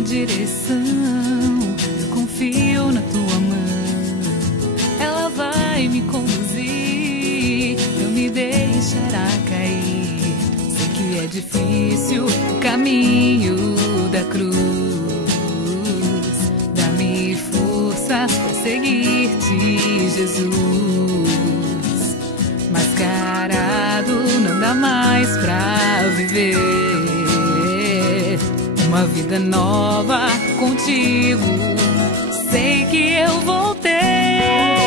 tua direção, eu confio na tua mão. Ela vai me conduzir, não me deixará cair. Sei que é difícil o caminho da cruz. Dá-me forças para seguir-te, Jesus. Mascarado não dá mais pra viver uma vida nova contigo. Sei que eu vou ter